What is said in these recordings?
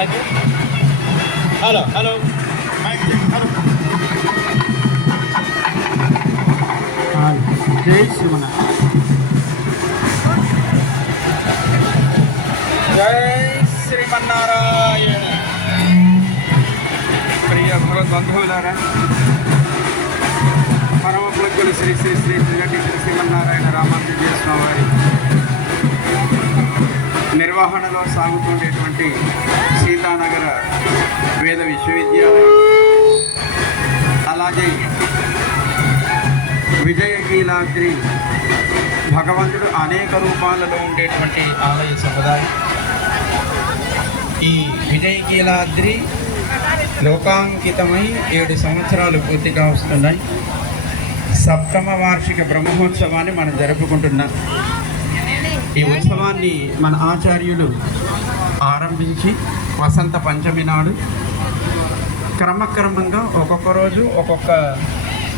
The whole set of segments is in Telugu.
హలో హలో జై శ్రీమన్నారాయణ జై శ్రీమన్నారాయణ ప్రియ భగవద్బంధువులారా పరమ పూజ్యులు శ్రీ శ్రీ శ్రీ శ్రీ శ్రీమన్నారాయణ రామానుజయ స్వామి వారి నిర్వహణలో సాగుతుండేటువంటి సీతానగర వేద విశ్వవిద్యాలయం అలాగే విజయకీలాద్రి భగవంతుడు అనేక రూపాలలో ఉండేటువంటి ఆలయ సముదాయం. ఈ విజయకీలాద్రి లోకాంకితమై ఏడు సంవత్సరాలు పూర్తిగా వస్తున్నాయి. సప్తమ వార్షిక బ్రహ్మోత్సవాన్ని మనం జరుపుకుంటున్నాం. ఈ ఉత్సవాన్ని మన ఆచార్యులు ఆరంభించి వసంత పంచమి నాడు క్రమక్రమంగా ఒక్కొక్క రోజు ఒక్కొక్క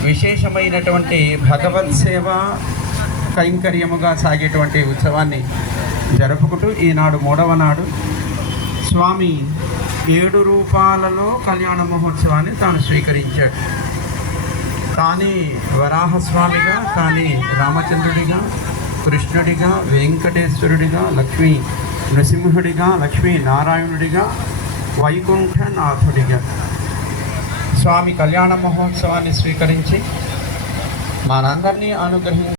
విశేషమైనటువంటి భగవత్ సేవ కైంకర్యముగా సాగేటువంటి ఉత్సవాన్ని జరుపుకుంటూ ఈనాడు మూడవ నాడు స్వామి ఏడు రూపాలలో కళ్యాణ మహోత్సవాన్ని తాను స్వీకరించాడు. కానీ వరాహస్వామిగా కానీ రామచంద్రుడిగా కృష్ణుడిగా వెంకటేశ్వరుడిగా లక్ష్మీ నృసింహుడిగా లక్ష్మీ నారాయణుడిగా వైకుంఠనాథుడిగా. స్వామి కళ్యాణ మహోత్సవాన్ని స్వీకరించి మనందరినీ అనుగ్రహించి